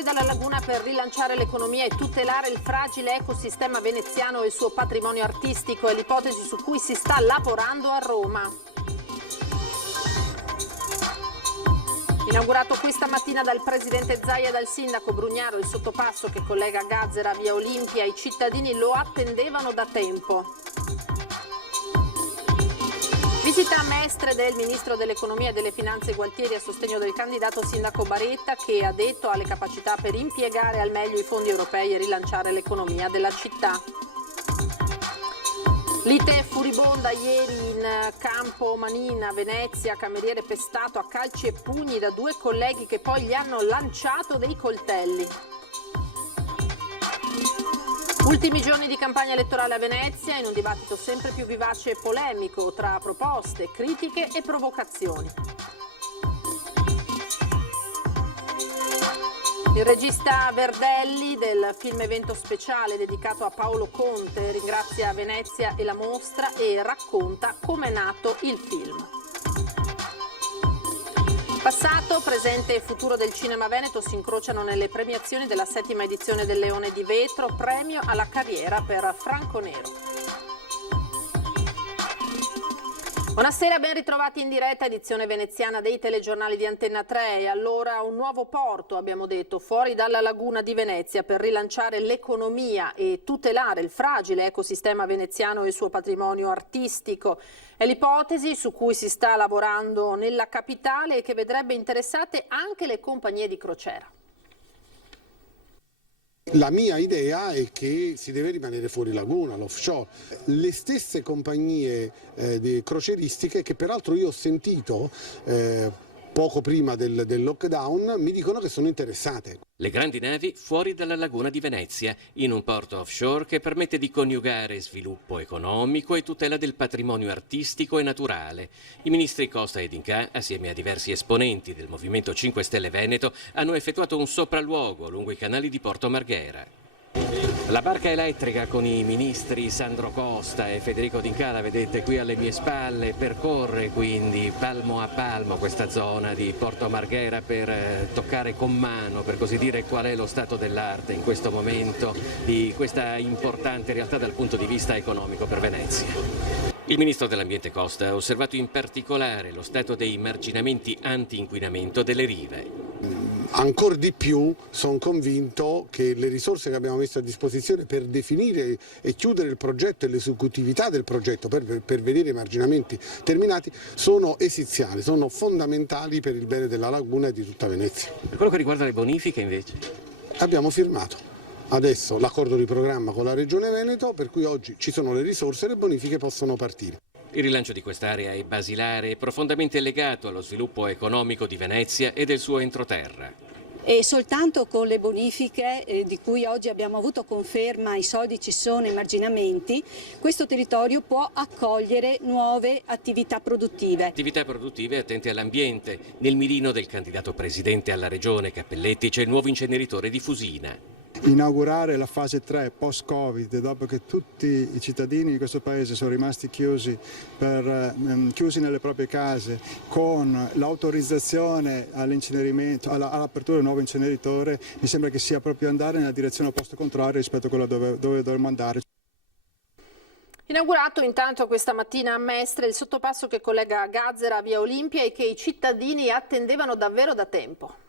fuori dalla laguna per rilanciare l'economia e tutelare il fragile ecosistema veneziano e il suo patrimonio artistico è l'ipotesi su cui si sta lavorando a Roma. Inaugurato questa mattina dal presidente Zaia e dal sindaco Brugnaro, il sottopasso che collega Gazzera a Via Olimpia, i cittadini lo attendevano da tempo. Visita a Mestre del ministro dell'economia e delle finanze Gualtieri a sostegno del candidato sindaco Baretta, che ha detto ha le capacità per impiegare al meglio i fondi europei e rilanciare l'economia della città. Lite furibonda ieri in campo Manina, Venezia, cameriere pestato a calci e pugni da due colleghi che poi gli hanno lanciato dei coltelli. Ultimi giorni di campagna elettorale a Venezia, in un dibattito sempre più vivace e polemico tra proposte, critiche e provocazioni. Il regista Verdelli del film evento speciale dedicato a Paolo Conte ringrazia Venezia e la mostra e racconta come è nato il film. Passato, presente e futuro del cinema veneto si incrociano nelle premiazioni della 7ª edizione del Leone di Vetro, premio alla carriera per Franco Nero. Buonasera, ben ritrovati in diretta, edizione veneziana dei telegiornali di Antenna 3. E allora un nuovo porto, abbiamo detto, fuori dalla laguna di Venezia per rilanciare l'economia e tutelare il fragile ecosistema veneziano e il suo patrimonio artistico. È l'ipotesi su cui si sta lavorando nella capitale e che vedrebbe interessate anche le compagnie di crociera. La mia idea è che si deve rimanere fuori laguna, l'offshore. Le stesse compagnie crocieristiche, che peraltro io ho sentito poco prima del lockdown, mi dicono che sono interessate. Le grandi navi fuori dalla laguna di Venezia, in un porto offshore che permette di coniugare sviluppo economico e tutela del patrimonio artistico e naturale. I ministri Costa e D'Incà, assieme a diversi esponenti del Movimento 5 Stelle Veneto, hanno effettuato un sopralluogo lungo i canali di Porto Marghera. La barca elettrica con i ministri Sandro Costa e Federico D'Incà, la vedete qui alle mie spalle, percorre quindi palmo a palmo questa zona di Porto Marghera per toccare con mano, per così dire, qual è lo stato dell'arte in questo momento di questa importante realtà dal punto di vista economico per Venezia. Il ministro dell'Ambiente Costa ha osservato in particolare lo stato dei marginamenti anti-inquinamento delle rive. Ancora di più sono convinto che le risorse che abbiamo messo a disposizione per definire e chiudere il progetto e l'esecutività del progetto per vedere i marginamenti terminati sono esiziali, sono fondamentali per il bene della laguna e di tutta Venezia. Per quello che riguarda le bonifiche invece? Abbiamo firmato adesso l'accordo di programma con la Regione Veneto, per cui oggi ci sono le risorse e le bonifiche possono partire. Il rilancio di quest'area è basilare e profondamente legato allo sviluppo economico di Venezia e del suo entroterra. E soltanto con le bonifiche di cui oggi abbiamo avuto conferma, i soldi ci sono, i marginamenti, questo territorio può accogliere nuove attività produttive. Attività produttive attente all'ambiente. Nel mirino del candidato presidente alla regione Cappelletti c'è il nuovo inceneritore di Fusina. Inaugurare la fase 3 post-Covid, dopo che tutti i cittadini di questo paese sono rimasti chiusi nelle proprie case, con l'autorizzazione all'incenerimento, all'apertura di un nuovo inceneritore, mi sembra che sia proprio andare nella direzione opposta contraria rispetto a quella dove dovremmo andare. Inaugurato intanto questa mattina a Mestre il sottopasso che collega Gazzera a Via Olimpia e che i cittadini attendevano davvero da tempo.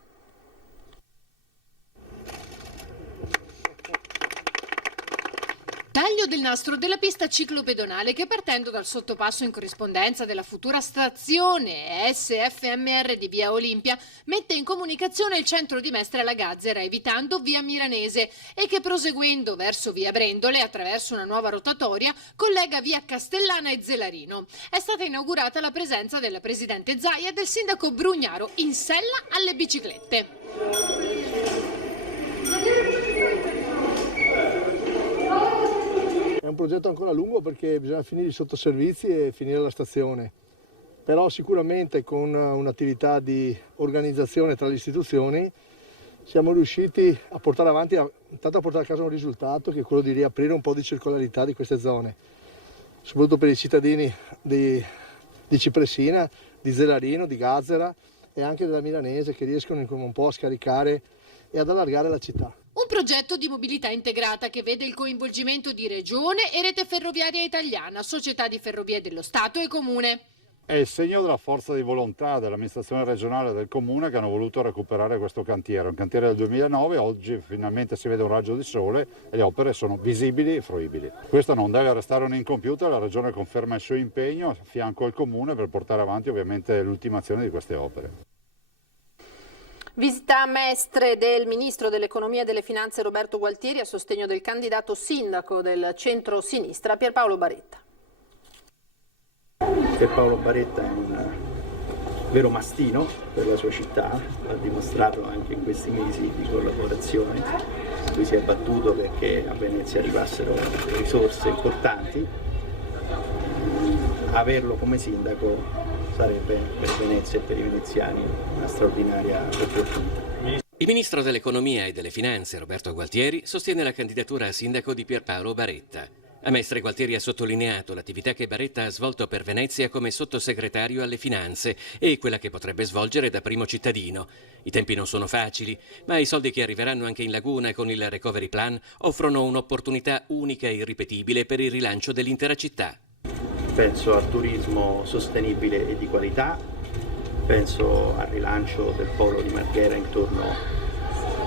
Taglio del nastro della pista ciclopedonale che, partendo dal sottopasso in corrispondenza della futura stazione SFMR di Via Olimpia, mette in comunicazione il centro di Mestre alla Gazzera, evitando Via Milanese, e che, proseguendo verso Via Brendole attraverso una nuova rotatoria, collega Via Castellana e Zelarino. È stata inaugurata la presenza del presidente Zaia e del sindaco Brugnaro in sella alle biciclette. È un progetto ancora lungo perché bisogna finire i sottoservizi e finire la stazione, però sicuramente con un'attività di organizzazione tra le istituzioni siamo riusciti a portare avanti, intanto a portare a casa un risultato che è quello di riaprire un po' di circolarità di queste zone, soprattutto per i cittadini di Cipresina, di Zelarino, di Gazzera e anche della Milanese, che riescono un po' a scaricare e ad allargare la città. Un progetto di mobilità integrata che vede il coinvolgimento di Regione e Rete Ferroviaria Italiana, Società di Ferrovie dello Stato e Comune. È il segno della forza di volontà dell'amministrazione regionale e del comune che hanno voluto recuperare questo cantiere, un cantiere del 2009, oggi finalmente si vede un raggio di sole e le opere sono visibili e fruibili. Questo non deve restare un'incompiuta, la regione conferma il suo impegno a fianco al comune per portare avanti ovviamente l'ultimazione di queste opere. Visita a Mestre del Ministro dell'Economia e delle Finanze Roberto Gualtieri a sostegno del candidato sindaco del centro-sinistra Pierpaolo Baretta. Pierpaolo Baretta è un vero mastino per la sua città, l'ha dimostrato anche in questi mesi di collaborazione. Lui si è battuto perché a Venezia arrivassero risorse importanti. Averlo come sindaco sarebbe per Venezia e per i veneziani una straordinaria opportunità. Il ministro dell'Economia e delle Finanze, Roberto Gualtieri, sostiene la candidatura a sindaco di Pierpaolo Baretta. A Mestre Gualtieri ha sottolineato l'attività che Baretta ha svolto per Venezia come sottosegretario alle finanze e quella che potrebbe svolgere da primo cittadino. I tempi non sono facili, ma i soldi che arriveranno anche in Laguna con il Recovery Plan offrono un'opportunità unica e irripetibile per il rilancio dell'intera città. Penso al turismo sostenibile e di qualità, penso al rilancio del polo di Marghera intorno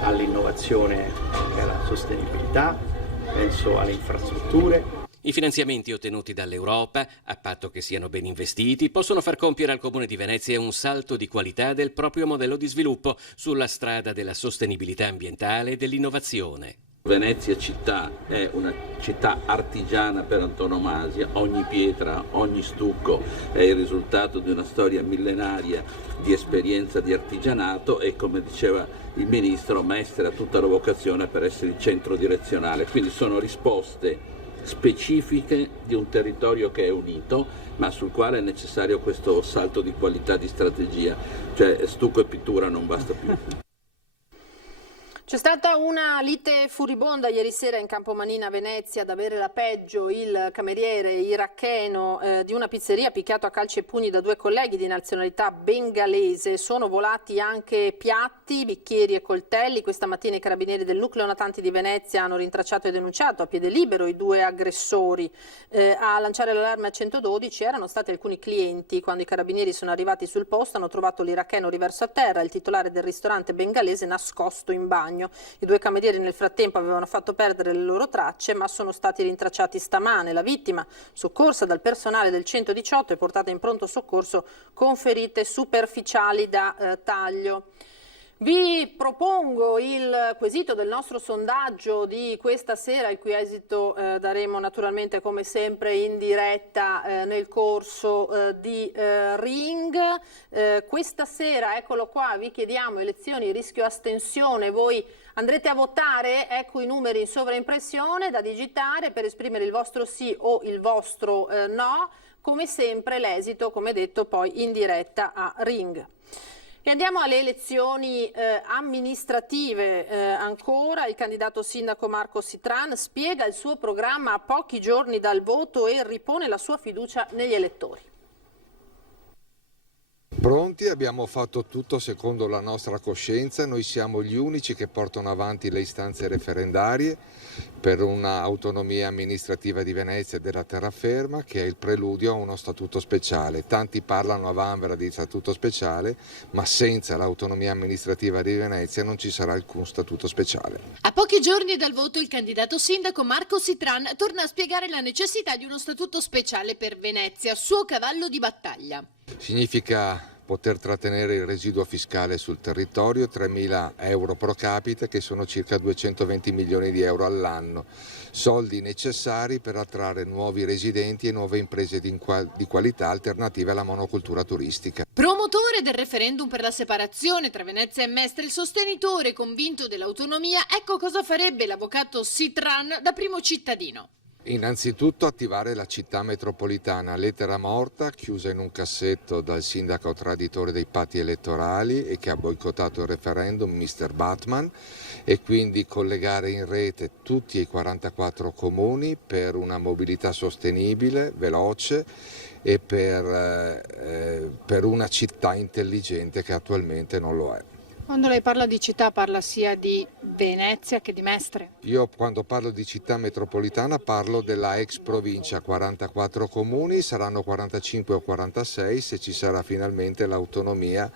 all'innovazione e alla sostenibilità, penso alle infrastrutture. I finanziamenti ottenuti dall'Europa, a patto che siano ben investiti, possono far compiere al Comune di Venezia un salto di qualità del proprio modello di sviluppo sulla strada della sostenibilità ambientale e dell'innovazione. Venezia città è una città artigiana per antonomasia, ogni pietra, ogni stucco è il risultato di una storia millenaria di esperienza di artigianato e, come diceva il ministro, Mestre ha tutta la vocazione per essere il centro direzionale, quindi sono risposte specifiche di un territorio che è unito ma sul quale è necessario questo salto di qualità di strategia, cioè stucco e pittura non basta più. C'è stata una lite furibonda ieri sera in Campomanina a Venezia ad avere la peggio il cameriere iracheno di una pizzeria picchiato a calci e pugni da due colleghi di nazionalità bengalese. Sono volati anche piatti, bicchieri e coltelli. Questa mattina i carabinieri del nucleo natanti di Venezia hanno rintracciato e denunciato a piede libero i due aggressori. A lanciare l'allarme a 112 erano stati alcuni clienti. Quando i carabinieri sono arrivati sul posto hanno trovato l'iracheno riverso a terra, il titolare del ristorante bengalese nascosto in bagno. I due camerieri nel frattempo avevano fatto perdere le loro tracce, ma sono stati rintracciati stamane. La vittima, soccorsa dal personale del 118 e portata in pronto soccorso con ferite superficiali da taglio. Vi propongo il quesito del nostro sondaggio di questa sera, il cui esito daremo naturalmente come sempre in diretta nel corso di Ring. Questa sera, eccolo qua, vi chiediamo elezioni, rischio astensione, voi andrete a votare, ecco i numeri in sovraimpressione da digitare per esprimere il vostro sì o il vostro no, come sempre l'esito, come detto, poi in diretta a Ring. E andiamo alle elezioni amministrative ancora. Il candidato sindaco Marco Sitran spiega il suo programma a pochi giorni dal voto e ripone la sua fiducia negli elettori. Pronti, abbiamo fatto tutto secondo la nostra coscienza, noi siamo gli unici che portano avanti le istanze referendarie per un'autonomia amministrativa di Venezia e della terraferma che è il preludio a uno statuto speciale. Tanti parlano a vanvera di statuto speciale, ma senza l'autonomia amministrativa di Venezia non ci sarà alcun statuto speciale. A pochi giorni dal voto il candidato sindaco Marco Sitran torna a spiegare la necessità di uno statuto speciale per Venezia, suo cavallo di battaglia. Significa poter trattenere il residuo fiscale sul territorio, 3.000 euro pro capite che sono circa 220 milioni di euro all'anno, soldi necessari per attrarre nuovi residenti e nuove imprese di qualità alternative alla monocultura turistica. Promotore del referendum per la separazione tra Venezia e Mestre, il sostenitore convinto dell'autonomia, ecco cosa farebbe l'avvocato Sitran da primo cittadino. Innanzitutto attivare la città metropolitana, lettera morta, chiusa in un cassetto dal sindaco traditore dei patti elettorali e che ha boicottato il referendum, Mr. Batman, e quindi collegare in rete tutti i 44 comuni per una mobilità sostenibile, veloce e per una città intelligente che attualmente non lo è. Quando lei parla di città parla sia di Venezia che di Mestre. Io quando parlo di città metropolitana parlo della ex provincia, 44 comuni, saranno 45 o 46 se ci sarà finalmente l'autonomia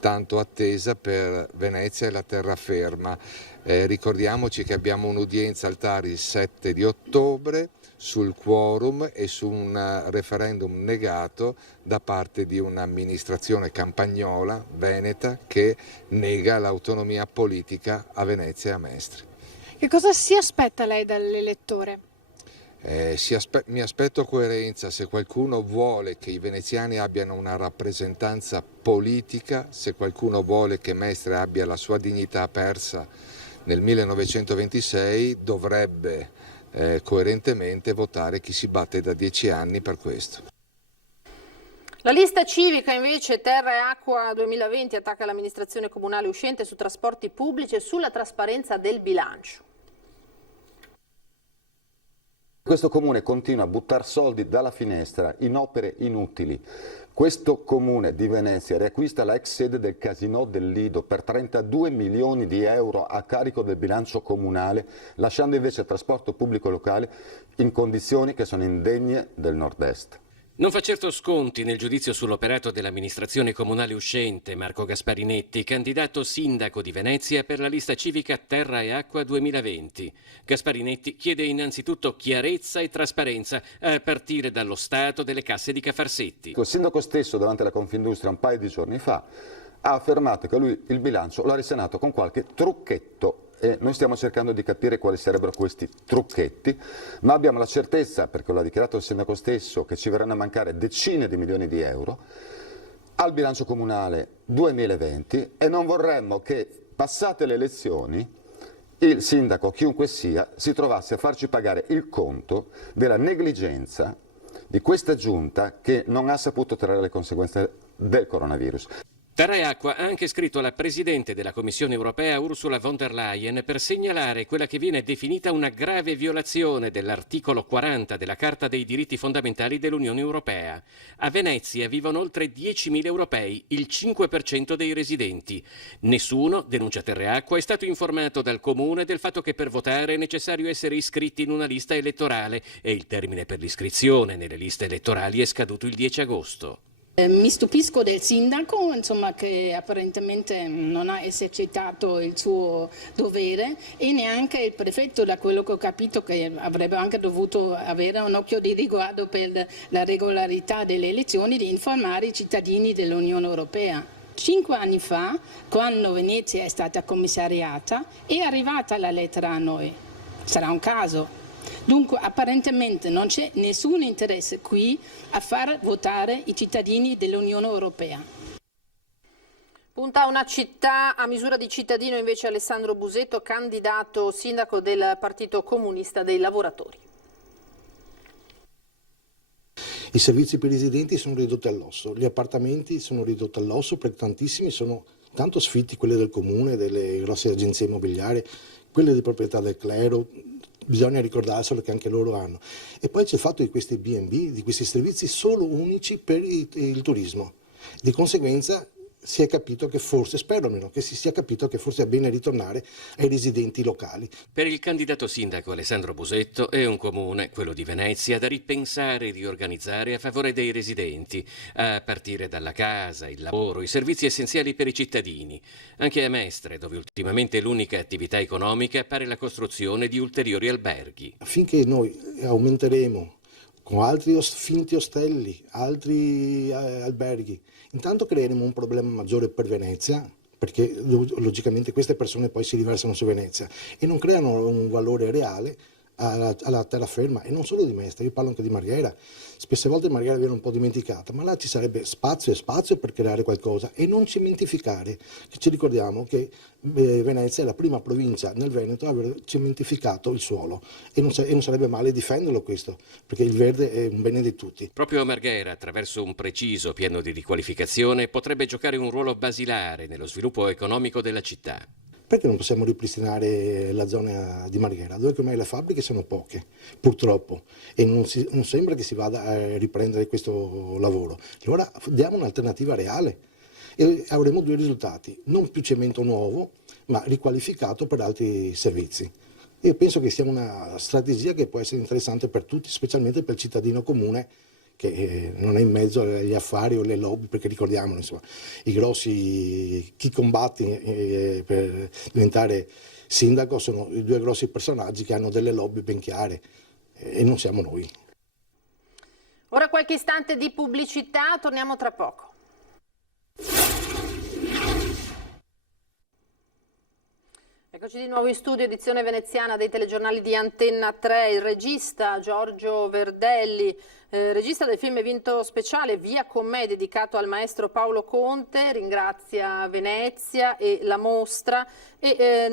tanto attesa per Venezia e la terraferma. Ricordiamoci che abbiamo un'udienza al TAR il 7 di ottobre sul quorum e su un referendum negato da parte di un'amministrazione campagnola veneta che nega l'autonomia politica a Venezia e a Mestre. Che cosa si aspetta lei dall'elettore? Mi aspetto coerenza. Se qualcuno vuole che i veneziani abbiano una rappresentanza politica, se qualcuno vuole che Mestre abbia la sua dignità persa nel 1926, dovrebbe coerentemente votare chi si batte da 10 anni per questo. La lista civica invece Terra e Acqua 2020 attacca l'amministrazione comunale uscente su trasporti pubblici e sulla trasparenza del bilancio. Questo comune continua a buttare soldi dalla finestra in opere inutili. Questo comune di Venezia riacquista la ex sede del Casinò del Lido per 32 milioni di euro a carico del bilancio comunale, lasciando invece il trasporto pubblico locale in condizioni che sono indegne del nord-est. Non fa certo sconti nel giudizio sull'operato dell'amministrazione comunale uscente Marco Gasparinetti, candidato sindaco di Venezia per la lista civica Terra e Acqua 2020. Gasparinetti chiede innanzitutto chiarezza e trasparenza, a partire dallo stato delle casse di Cafarsetti. Il sindaco stesso davanti alla Confindustria un paio di giorni fa ha affermato che lui il bilancio l'ha risanato con qualche trucchetto. E noi stiamo cercando di capire quali sarebbero questi trucchetti, ma abbiamo la certezza, perché l'ha dichiarato il sindaco stesso, che ci verranno a mancare decine di milioni di euro al bilancio comunale 2020 e non vorremmo che, passate le elezioni, il sindaco, chiunque sia, si trovasse a farci pagare il conto della negligenza di questa giunta che non ha saputo trarre le conseguenze del coronavirus. Terra e Acqua ha anche scritto alla Presidente della Commissione europea Ursula von der Leyen per segnalare quella che viene definita una grave violazione dell'articolo 40 della Carta dei diritti fondamentali dell'Unione Europea. A Venezia vivono oltre 10.000 europei, il 5% dei residenti. Nessuno, denuncia Terra e Acqua, è stato informato dal Comune del fatto che per votare è necessario essere iscritti in una lista elettorale e il termine per l'iscrizione nelle liste elettorali è scaduto il 10 agosto. Mi stupisco del sindaco, che apparentemente non ha esercitato il suo dovere e neanche il prefetto, da quello che ho capito, che avrebbe anche dovuto avere un occhio di riguardo per la regolarità delle elezioni, di informare i cittadini dell'Unione Europea. 5 anni fa, quando Venezia è stata commissariata, è arrivata la lettera a noi. Sarà un caso. Dunque apparentemente non c'è nessun interesse qui a far votare i cittadini dell'Unione Europea. Punta a una città a misura di cittadino invece Alessandro Busetto, candidato sindaco del Partito Comunista dei Lavoratori. I servizi per i residenti sono ridotti all'osso, gli appartamenti sono ridotti all'osso perché tantissimi sono tanto sfitti, quelle del comune, delle grosse agenzie immobiliari, quelle di proprietà del clero. Bisogna ricordarselo che anche loro hanno. E poi c'è il fatto di questi B&B, di questi servizi solo unici per il turismo. Di conseguenza si è capito che forse, spero almeno, che si sia capito che forse è bene ritornare ai residenti locali. Per il candidato sindaco Alessandro Busetto è un comune, quello di Venezia, da ripensare e riorganizzare a favore dei residenti, a partire dalla casa, il lavoro, i servizi essenziali per i cittadini. Anche a Mestre, dove ultimamente l'unica attività economica appare la costruzione di ulteriori alberghi. Finché noi aumenteremo con altri finti ostelli, altri alberghi, intanto creeremo un problema maggiore per Venezia, perché logicamente queste persone poi si riversano su Venezia e non creano un valore reale alla terraferma, e non solo di Mestre, io parlo anche di Marghera. Spesse volte Marghera viene un po' dimenticata, ma là ci sarebbe spazio e spazio per creare qualcosa, e non cementificare, che ci ricordiamo che Venezia è la prima provincia nel Veneto a aver cementificato il suolo, e non sarebbe male difenderlo questo, perché il verde è un bene di tutti. Proprio Marghera, attraverso un preciso piano di riqualificazione, potrebbe giocare un ruolo basilare nello sviluppo economico della città. Perché non possiamo ripristinare la zona di Marghera, dove ormai le fabbriche sono poche, purtroppo, e non sembra che si vada a riprendere questo lavoro. Allora diamo un'alternativa reale, e avremo due risultati: non più cemento nuovo, ma riqualificato per altri servizi. Io penso che sia una strategia che può essere interessante per tutti, specialmente per il cittadino comune che non è in mezzo agli affari o alle lobby, perché ricordiamolo, insomma, i grossi, chi combatte per diventare sindaco sono i due grossi personaggi che hanno delle lobby ben chiare e non siamo noi. Ora qualche istante di pubblicità, torniamo tra poco. Eccoci di nuovo in studio, edizione veneziana dei telegiornali di Antenna 3, il regista Giorgio Verdelli, regista del film Evento Speciale Via con me, dedicato al maestro Paolo Conte, ringrazia Venezia e la mostra e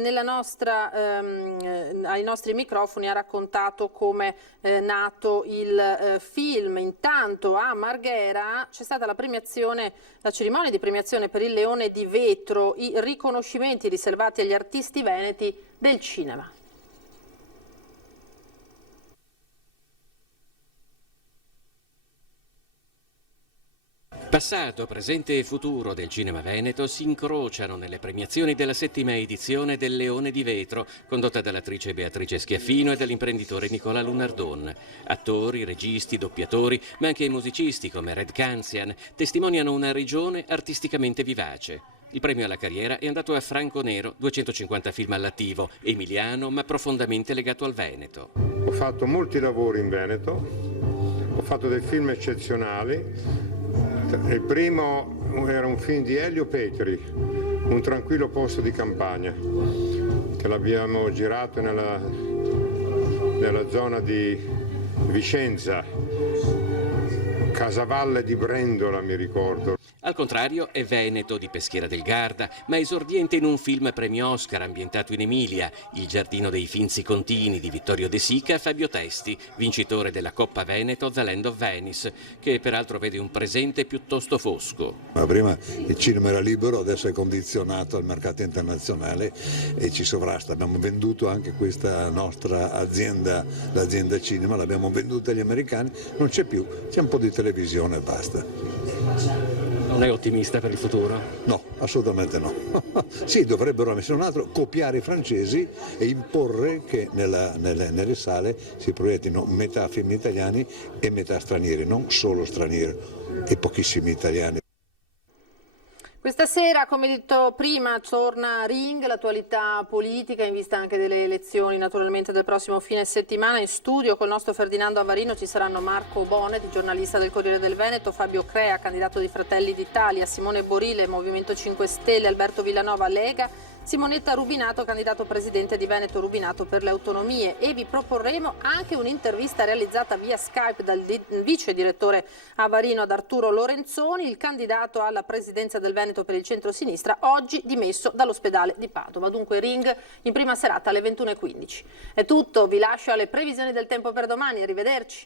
ai nostri microfoni ha raccontato come è nato il film. Intanto a Marghera c'è stata la cerimonia di premiazione per il Leone di Vetro, i riconoscimenti riservati agli artisti veneti del cinema. Passato, presente e futuro del cinema veneto si incrociano nelle premiazioni della 7ª edizione del Leone di Vetro, condotta dall'attrice Beatrice Schiaffino e dall'imprenditore Nicola Lunardon. Attori, registi, doppiatori, ma anche i musicisti come Red Canzian testimoniano una regione artisticamente vivace. Il premio alla carriera è andato a Franco Nero, 250 film all'attivo, emiliano ma profondamente legato al Veneto. Ho fatto molti lavori in Veneto, ho fatto dei film eccezionali. Il primo era un film di Elio Petri, Un tranquillo posto di campagna, che l'abbiamo girato nella zona di Vicenza, Casavalle di Brendola mi ricordo. Al contrario è veneto di Peschiera del Garda, ma esordiente in un film premio Oscar ambientato in Emilia, Il giardino dei Finzi Contini di Vittorio De Sica, Fabio Testi, vincitore della Coppa Veneto The Land of Venice, che peraltro vede un presente piuttosto fosco. Ma prima il cinema era libero, adesso è condizionato al mercato internazionale e ci sovrasta. Abbiamo venduto anche questa nostra azienda, l'azienda cinema, l'abbiamo venduta agli americani, non c'è più, c'è un po' di televisione e basta. Non è ottimista per il futuro? No, assolutamente no. Sì, dovrebbero, se non altro, copiare i francesi e imporre che nelle sale si proiettino metà film italiani e metà stranieri, non solo stranieri e pochissimi italiani. Questa sera, come detto prima, torna Ring, l'attualità politica in vista anche delle elezioni naturalmente del prossimo fine settimana. In studio col nostro Ferdinando Avarino ci saranno Marco Bonet, giornalista del Corriere del Veneto, Fabio Crea, candidato di Fratelli d'Italia, Simone Borile, Movimento 5 Stelle, Alberto Villanova, Lega, Simonetta Rubinato, candidato presidente di Veneto Rubinato per le autonomie, e vi proporremo anche un'intervista realizzata via Skype dal vice direttore Avarino ad Arturo Lorenzoni, il candidato alla presidenza del Veneto per il centro-sinistra, oggi dimesso dall'ospedale di Padova. Dunque Ring in prima serata alle 21:15. È tutto, vi lascio alle previsioni del tempo per domani, arrivederci.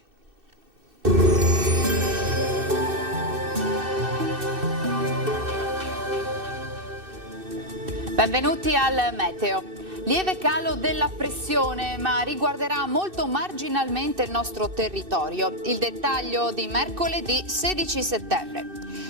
Benvenuti al meteo. Lieve calo della pressione, ma riguarderà molto marginalmente il nostro territorio. Il dettaglio di mercoledì 16 settembre.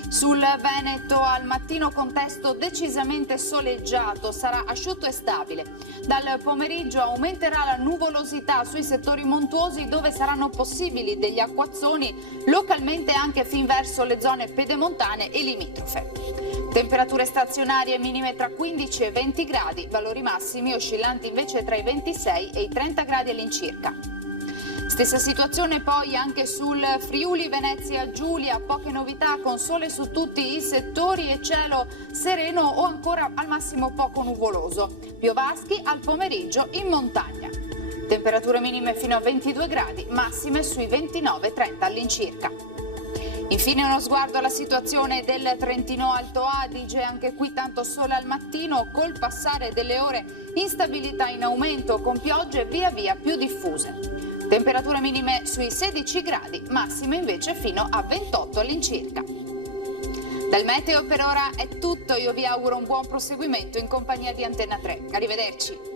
Sul Veneto al mattino contesto decisamente soleggiato, sarà asciutto e stabile. Dal pomeriggio aumenterà la nuvolosità sui settori montuosi dove saranno possibili degli acquazzoni, localmente anche fin verso le zone pedemontane e limitrofe. Temperature stazionarie minime tra 15 e 20 gradi, valori massimi oscillanti invece tra i 26 e i 30 gradi all'incirca. Stessa situazione poi anche sul Friuli Venezia Giulia, poche novità con sole su tutti i settori e cielo sereno o ancora al massimo poco nuvoloso. Piovaschi al pomeriggio in montagna. Temperature minime fino a 22 gradi, massime sui 29-30 all'incirca. Infine uno sguardo alla situazione del Trentino Alto Adige, anche qui tanto sole al mattino, col passare delle ore instabilità in aumento con piogge via via più diffuse. Temperature minime sui 16 gradi, massime invece fino a 28 all'incirca. Dal meteo per ora è tutto, io vi auguro un buon proseguimento in compagnia di Antenna 3. Arrivederci.